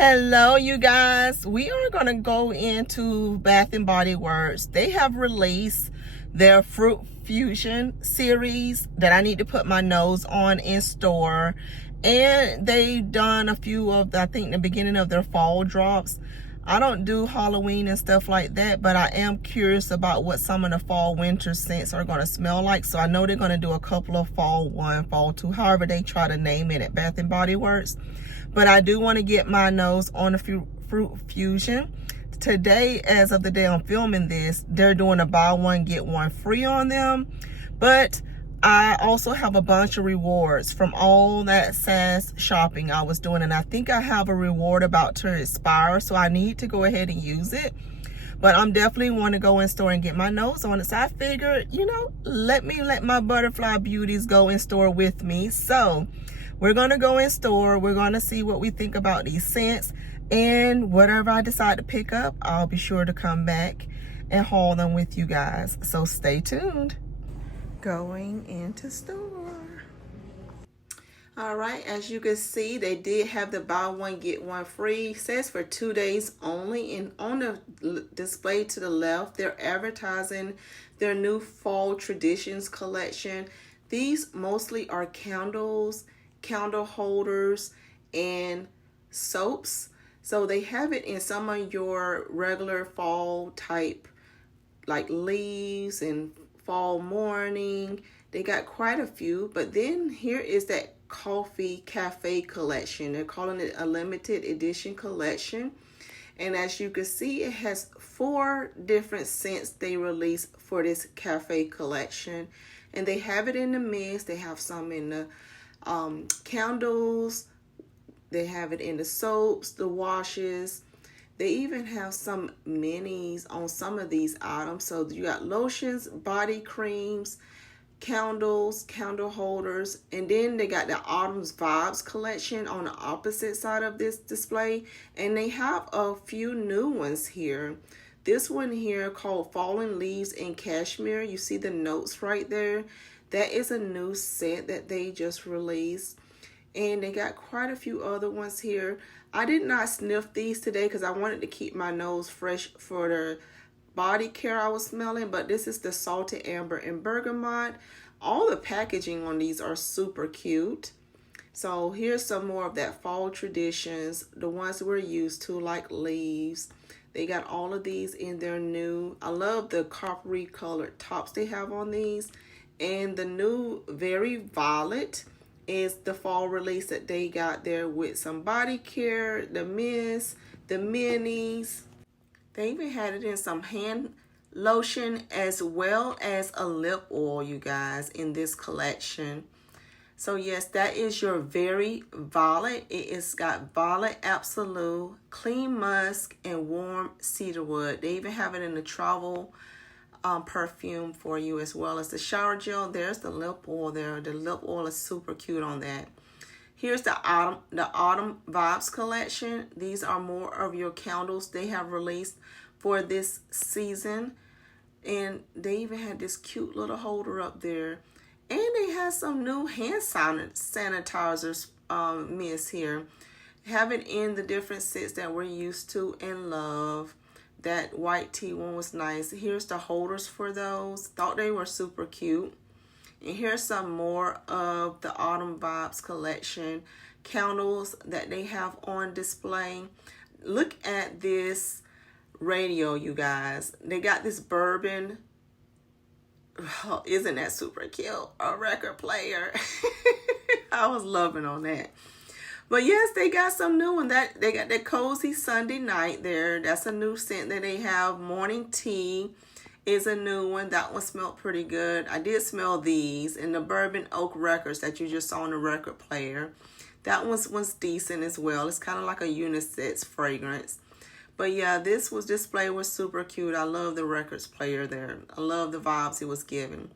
Hello, you guys. We are going to go into Bath and Body Works. They have released their Fruit Fusion series that I need to put my nose on in store. And they've done a few of, I think, the beginning of their fall drops. I don't do Halloween and stuff like that, but I am curious about what some of the fall winter scents are going to smell like. So I know they're going to do a couple of fall 1, fall 2, however they try to name it at Bath and Body Works. But I do want to get my nose on the Fruit Fusion. Today, as of the day I'm filming this, they're doing a buy one, get one free on them. But I also have a bunch of rewards from all that SAS shopping I was doing. And I think I have a reward about to expire. So I need to go ahead and use it. But I'm definitely want to go in store and get my nose on it. So I figured, let my Butterfly Beauties go in store with me. So we're going to go in store. We're going to see what we think about these scents. And whatever I decide to pick up, I'll be sure to come back and haul them with you guys. So stay tuned. Going into store. All right, as you can see, they did have the buy one, get one free. It says for 2 days only. And on the display to the left, they're advertising their new Fall Traditions collection. These mostly are candles, candle holders, and soaps. So they have it in some of your regular fall type, like leaves and fall morning. They got quite a few. But then here is that Café Collection. They're calling it a limited edition collection. And as you can see, it has 4 different scents they released for this Café Collection. And they have it in the mist. They have some in the candles. They have it in the soaps, the washes. They even have some minis on some of these items. So you got lotions, body creams, candles, candle holders, and then they got the Autumn's Vibes collection on the opposite side of this display. And they have a few new ones here. This one here called Fallen Leaves in Cashmere. You see the notes right there. That is a new scent that they just released. And they got quite a few other ones here. I did not sniff these today because I wanted to keep my nose fresh for the body care I was smelling. But this is the Salted Amber and Bergamot. All the packaging on these are super cute. So here's some more of that Fall Traditions. The ones we're used to, like leaves. They got all of these in their new. I love the coppery colored tops they have on these. And the new Very Violet is the fall release that they got there with some body care, the mist, the minis. They even had it in some hand lotion as well as a lip oil, you guys, in this collection. So yes, that is your Very Violet. It has got Violet Absolute, Clean Musk, and Warm Cedarwood. They even have it in the travel perfume for you, as well as the shower gel. There's the lip oil there. The lip oil is super cute on that. Here's the Autumn Vibes collection. These are more of your candles they have released for this season. And they even had this cute little holder up there. And they have some new hand sanitizers mist here. Have it in the different scents that we're used to and love. That white tea one was nice. Here's the holders for those. Thought they were super cute. And here's some more of the Autumn Vibes collection candles that they have on display. Look at this radio, you guys. They got this bourbon. Oh, isn't that super cute? A record player. I was loving on that. But yes, they got some new one. They got that Cozy Sunday Night there. That's a new scent that they have. Morning Tea is a new one. That one smelled pretty good. I did smell these. And the Bourbon Oak Records that you just saw on the record player. That was decent as well. It's kind of like a unisex fragrance. But yeah, this display was super cute. I love the records player there. I love the vibes it was giving.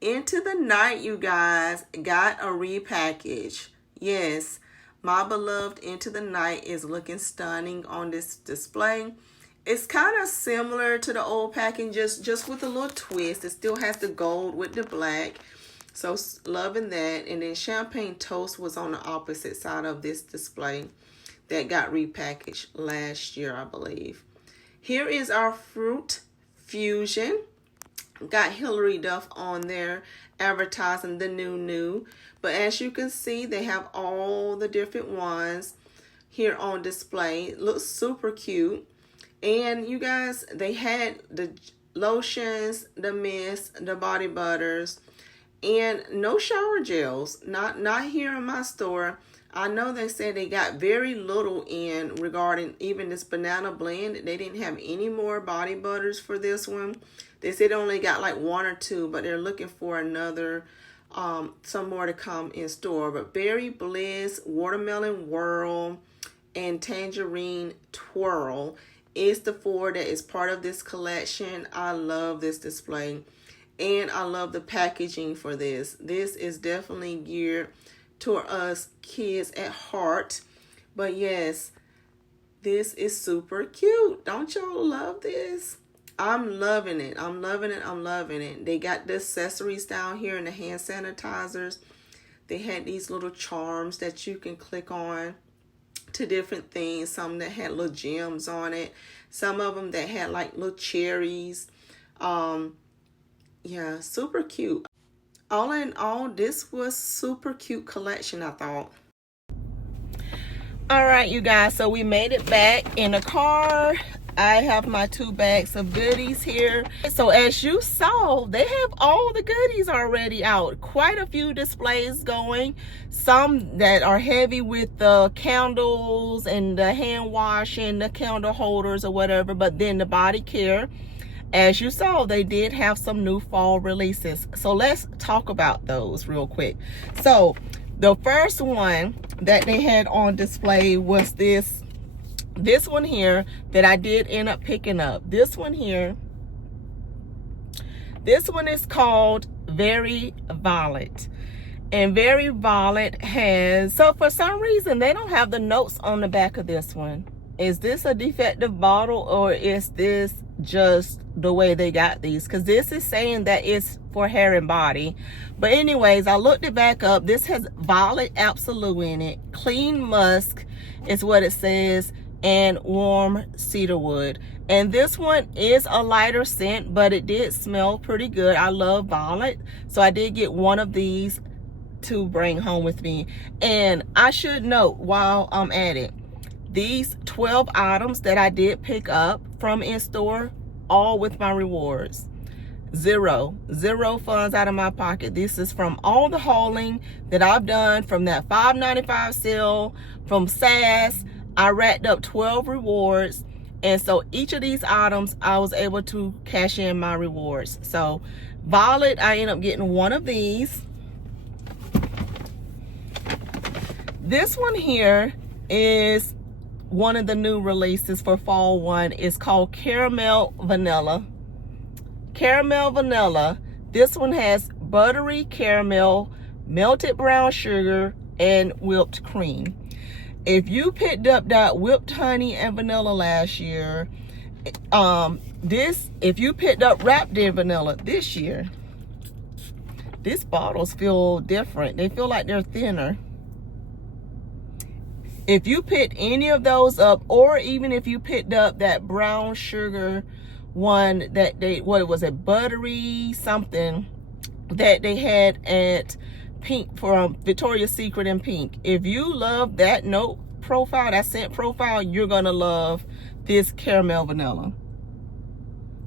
Into the Night, you guys, got a repackage. Yes. My beloved Into the Night is looking stunning on this display. It's kind of similar to the old packing, just with a little twist. It still has the gold with the black. So loving that. And then Champagne Toast was on the opposite side of this display. that got repackaged last year, I believe. Here is our Fruit Fusion. Got Hillary Duff on there advertising the new. But as you can see, they have all the different ones here on display. It looks super cute. And you guys, they had the lotions, the mist, the body butters, and no shower gels. Not here in my store. I know they said they got very little in regarding even this banana blend. They didn't have any more body butters for this one. They said they only got like 1 or 2, but they're looking for another, some more to come in store. But Berry Bliss, Watermelon Whirl, and Tangerine Twirl is the 4 that is part of this collection. I love this display, and I love the packaging for this. This is definitely geared toward us kids at heart. But yes, this is super cute. Don't y'all love this? I'm loving it. I'm loving it. I'm loving it. They got the accessories down here and the hand sanitizers. They had these little charms that you can click on to different things. Some that had little gems on it. Some of them that had like little cherries. Yeah, super cute. All in all, this was super cute collection, I thought. All right, you guys, so we made it back in the car. I have my 2 bags of goodies here. So as you saw, they have all the goodies already out. Quite a few displays going. Some that are heavy with the candles and the hand washing, the candle holders or whatever, but then the body care. As you saw, they did have some new fall releases. So let's talk about those real quick. So the first one that they had on display was this one here that I did end up picking up. This one here. This one is called Very Violet. And Very Violet has, so for some reason, they don't have the notes on the back of this one. Is this a defective bottle, or is this just the way they got these? Because this is saying that it's for hair and body. But anyways, I looked it back up. This has Violet Absolute in it. Clean Musk is what it says, and warm cedarwood. And this one is a lighter scent, but it did smell pretty good. I love violet, so I did get one of these to bring home with me. And I should note while I'm at it, these 12 items that I did pick up from in store, all with my rewards. Zero funds out of my pocket. This is from all the hauling that I've done, from that $5.95 sale, from SAS. I racked up 12 rewards, and so each of these items I was able to cash in my rewards. So Violet, I ended up getting one of these. This one here is one of the new releases for fall one. It's called Caramel Vanilla. Caramel Vanilla. This one has buttery caramel, melted brown sugar, and whipped cream. If you picked up that whipped honey and vanilla last year, if you picked up wrapped in vanilla this year, these bottles feel different. They feel like they're thinner. If you picked any of those up, or even if you picked up that brown sugar one that what was it, buttery something that they had at Pink, from Victoria's Secret and Pink. If you love that note profile, that scent profile, you're gonna love this Caramel Vanilla.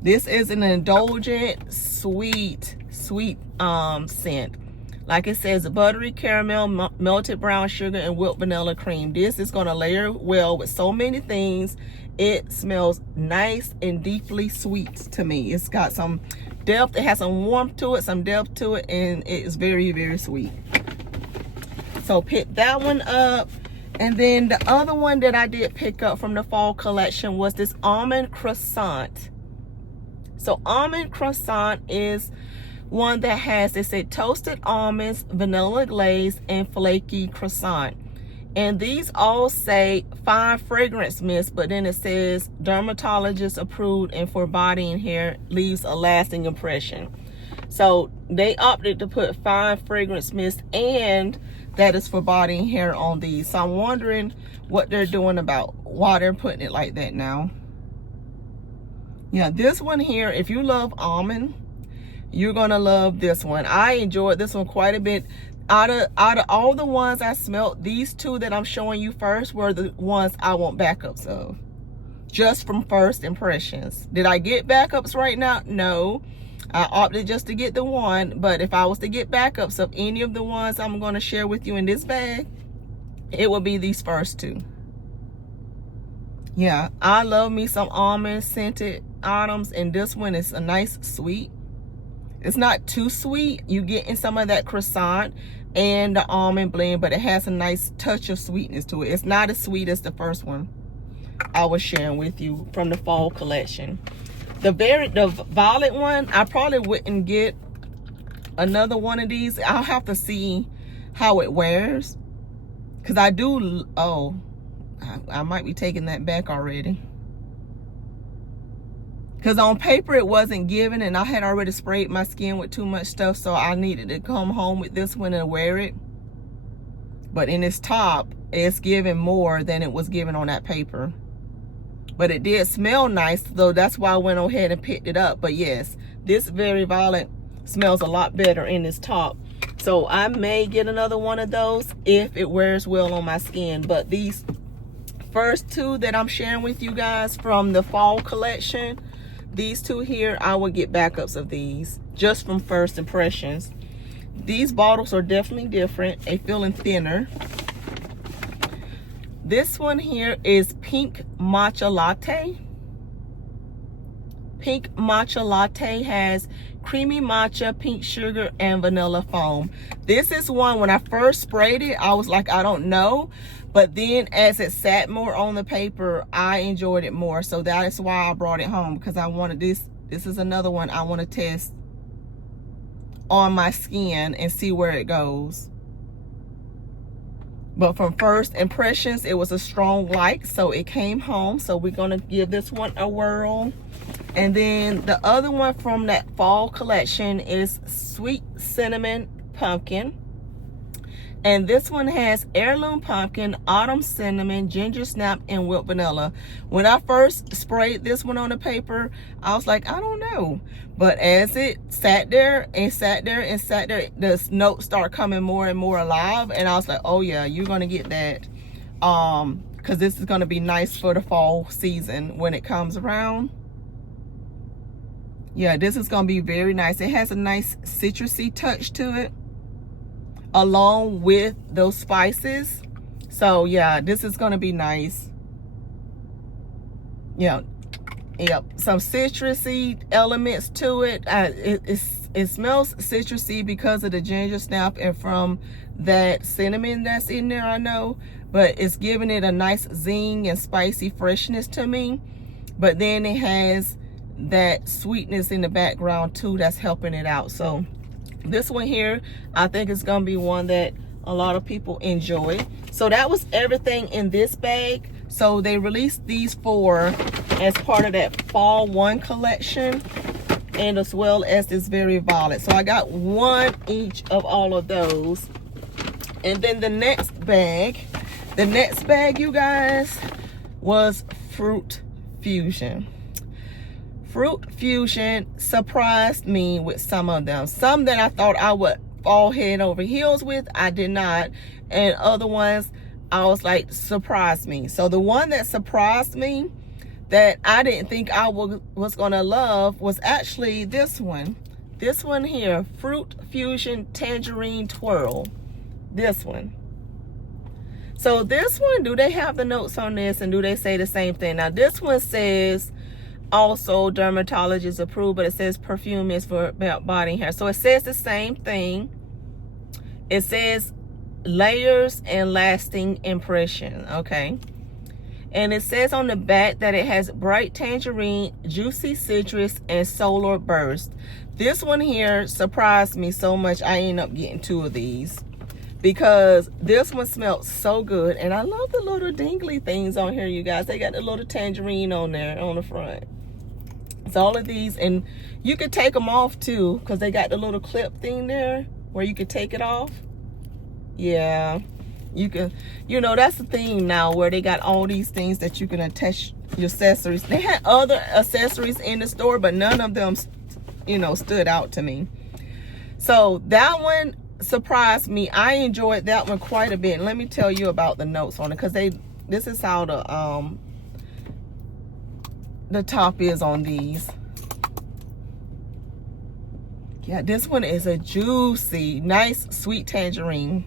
This is an indulgent, sweet scent. Like it says, buttery caramel, melted brown sugar, and whipped vanilla cream. This is gonna layer well with so many things. It smells nice and deeply sweet to me. It's got some depth, it has some warmth to it, some depth to it, and it is very, very sweet. So pick that one up. And then the other one that I did pick up from the fall collection was this almond croissant. So almond croissant is one that has, they say, toasted almonds, vanilla glaze, and flaky croissant. And these all say fine fragrance mist, but then it says dermatologist approved and for body and hair, leaves a lasting impression. So they opted to put fine fragrance mist and that is for body and hair on these. So I'm wondering what they're doing about why they're putting it like that now. Yeah, this one here, if you love almond, you're gonna love this one. I enjoyed this one quite a bit. Out of all the ones I smelled, these two that I'm showing you first were the ones I want backups of, just from first impressions. Did I get backups right now? No. I opted just to get the one, but if I was to get backups of any of the ones I'm going to share with you in this bag, it would be these first two. Yeah, I love me some almond scented items, and this one is a nice sweet. It's not too sweet. You get in some of that croissant and the almond blend, but it has a nice touch of sweetness to it. It's not as sweet as the first one I was sharing with you from the fall collection. The violet one, I probably wouldn't get another one of these. I'll have to see how it wears, because I do, oh, I might be taking that back already, because on paper it wasn't given, and I had already sprayed my skin with too much stuff, so I needed to come home with this one and wear it. But in its top, it's given more than it was given on that paper. But it did smell nice, though. That's why I went ahead and picked it up. But yes, this very violet smells a lot better in its top. So I may get another one of those if it wears well on my skin. But these first two that I'm sharing with you guys from the fall collection, these two here, I will get backups of these just from first impressions. These bottles are definitely different. They feeling thinner. This one here is Pink Matcha Latte. Pink Matcha Latte has creamy matcha, pink sugar, and vanilla foam. This is one, when I first sprayed it, I was like, I don't know. But then as it sat more on the paper, I enjoyed it more. So that is why I brought it home, because I wanted this. This is another one I want to test on my skin and see where it goes. But from first impressions, it was a strong like, so it came home. So we're gonna give this one a whirl. And then the other one from that fall collection is Sweet Cinnamon Pumpkin. And this one has heirloom pumpkin, autumn cinnamon, ginger snap, and whipped vanilla. When I first sprayed this one on the paper, I was like, I don't know. But as it sat there and sat there and sat there, the notes start coming more and more alive. And I was like, oh yeah, you're gonna get that. Because this is gonna be nice for the fall season when it comes around. Yeah, this is gonna be very nice. It has a nice citrusy touch to it, along with those spices. So yeah, this is gonna be nice. Yeah, yep, some citrusy elements to it. It smells citrusy because of the ginger snap and from that cinnamon that's in there, I know. But it's giving it a nice zing and spicy freshness to me. But then it has that sweetness in the background too that's helping it out. So this one here, I think it's gonna be one that a lot of people enjoy. So that was everything in this bag. So they released these 4 as part of that fall 1 collection, and as well as this very violet. So I got one each of all of those. And then the next bag, you guys, was Fruit Fusion. Fruit Fusion surprised me with some of them. Some that I thought I would fall head over heels with, I did not. And other ones, I was like, surprised me. So the one that surprised me that I didn't think I was gonna love was actually this one. This one here, Fruit Fusion Tangerine Twirl. This one. So this one, do they have the notes on this, and do they say the same thing? Now this one says, also dermatologist approved, but it says perfume is for body and hair. So it says the same thing. It says layers and lasting impression. Okay. And it says on the back that it has bright tangerine, juicy citrus, and solar burst. This one here surprised me so much, I ended up getting 2 of these, because this one smelled so good. And I love the little dingly things on here, you guys. They got the little tangerine on there on the front. It's all of these, and you could take them off too, because they got the little clip thing there where you could take it off. Yeah, you can, you know, that's the thing now where they got all these things that you can attach your accessories. They had other accessories in the store, but none of them, you know, stood out to me. So that one surprised me. I enjoyed that one quite a bit. And let me tell you about the notes on it, because this is how the top is on these. Yeah, this one is a juicy, nice, sweet tangerine.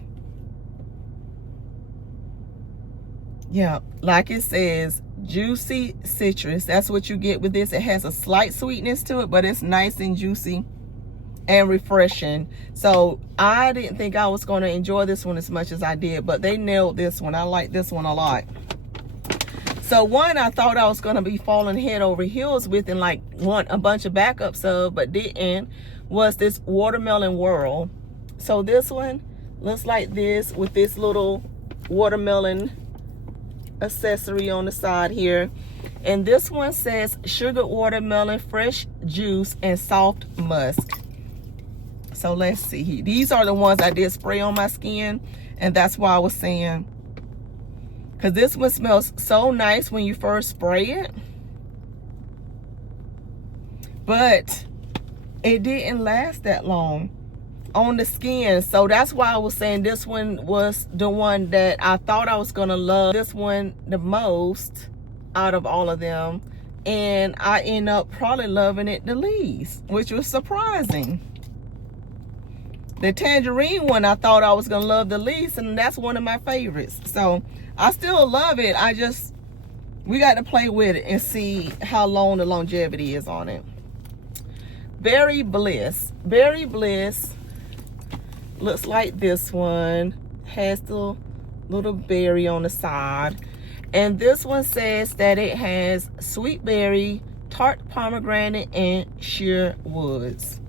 Yeah, like it says, juicy citrus. That's what you get with this. It has a slight sweetness to it, but it's nice and juicy and refreshing. So I didn't think I was going to enjoy this one as much as I did, but they nailed this one. I like this one a lot. So one I thought I was going to be falling head over heels with and like want a bunch of backups of, but didn't, was this watermelon whirl. So this one looks like this with this little watermelon accessory on the side here. And this one says sugar watermelon, fresh juice, and soft musk. So let's see. These are the ones I did spray on my skin, and that's why I was saying, because this one smells so nice when you first spray it, but it didn't last that long on the skin. So that's why I was saying this one was the one that I thought I was gonna love this one the most out of all of them, and I end up probably loving it the least, which was surprising. The tangerine one I thought I was gonna love the least, and that's one of my favorites. So I still love it. We got to play with it and see how long the longevity is on it. Berry Bliss. Berry Bliss looks like this one. Has the little berry on the side. And this one says that it has sweet berry, tart pomegranate, and sheer woods.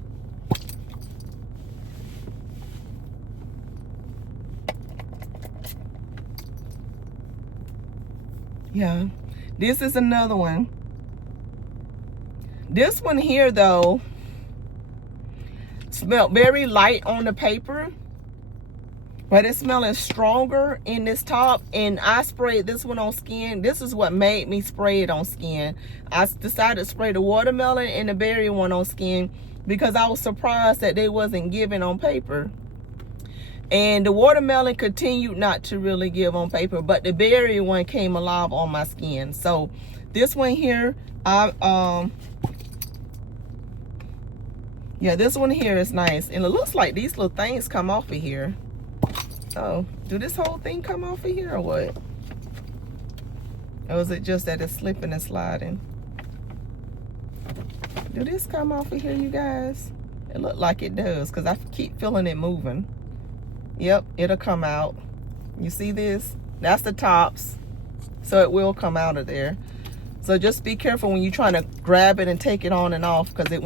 Yeah, this is another one. This one here though smelled very light on the paper, but it's smelling stronger in this top. And I sprayed this one on skin. This is what made me spray it on skin. I decided to spray the watermelon and the berry one on skin because I was surprised that they wasn't giving on paper. And the watermelon continued not to really give on paper, but the berry one came alive on my skin. So this one here, yeah, this one here is nice. And it looks like these little things come off of here. Oh, do this whole thing come off of here or what? Or is it just that it's slipping and sliding? Do this come off of here, you guys? It looked like it does, because I keep feeling it moving. Yep, it'll come out. You see this? That's the tops. So it will come out of there. So just be careful when you're trying to grab it and take it on and off, because it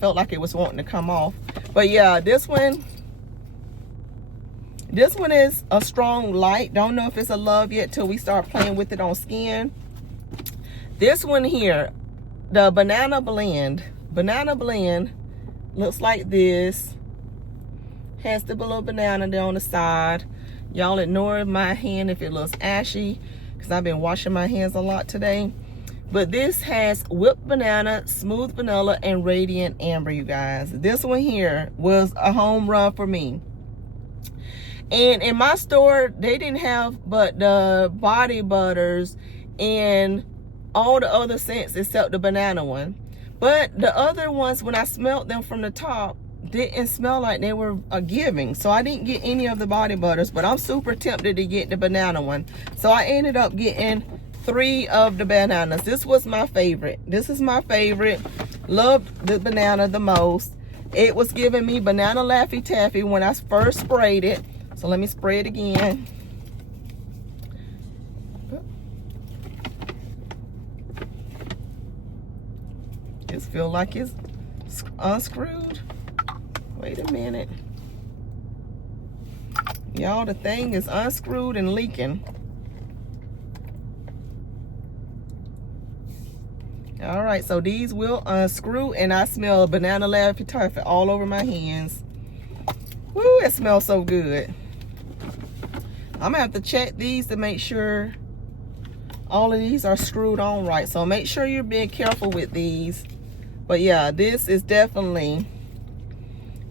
felt like it was wanting to come off. But yeah, this one is a strong light. Don't know if it's a love yet till we start playing with it on skin. This one here, the banana blend looks like this. Has the little banana there on the side. Y'all ignore my hand if it looks ashy, because I've been washing my hands a lot today. But this has whipped banana, smooth vanilla, and radiant amber, you guys. This one here was a home run for me. And in my store, they didn't have but the body butters and all the other scents except the banana one. But the other ones, when I smelled them from the top, didn't smell like they were giving. So I didn't get any of the body butters, but I'm super tempted to get the banana one. So I ended up getting 3 of the bananas. This was my favorite. This is my favorite. Loved the banana the most. It was giving me banana Laffy Taffy when I first sprayed it. So let me spray it again. Just feel like it's unscrewed. Wait a minute. Y'all, the thing is unscrewed and leaking. All right, so these will unscrew, and I smell banana Laffy Taffy all over my hands. Woo, it smells so good. I'm gonna have to check these to make sure all of these are screwed on right. So make sure you're being careful with these. But yeah, this is definitely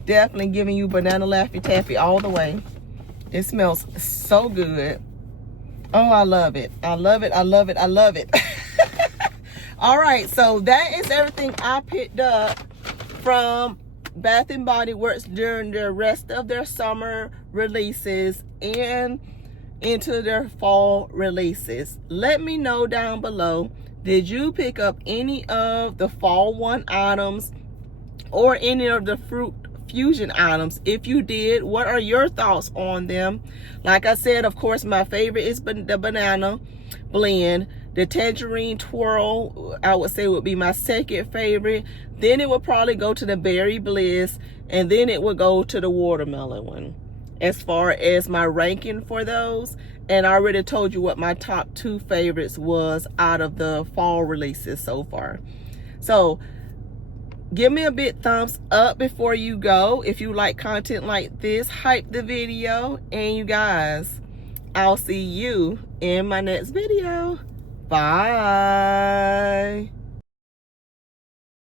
giving you banana Laffy Taffy all the way. It smells so good. Oh, I love it. I love it. I love it. I love it. All right, so that is everything I picked up from Bath & Body Works during the rest of their summer releases and into their fall releases. Let me know down below, did you pick up any of the fall one items or any of the fruit fusion items? If you did, what are your thoughts on them? Like I said, of course, my favorite is the banana blend. The tangerine twirl, I would say, would be my second favorite. Then it would probably go to the berry bliss, and then it would go to the watermelon one as far as my ranking for those. And I already told you what my top 2 favorites was out of the fall releases so far. So give me a big thumbs up before you go. If you like content like this, hype the video. And you guys, I'll see you in my next video. Bye.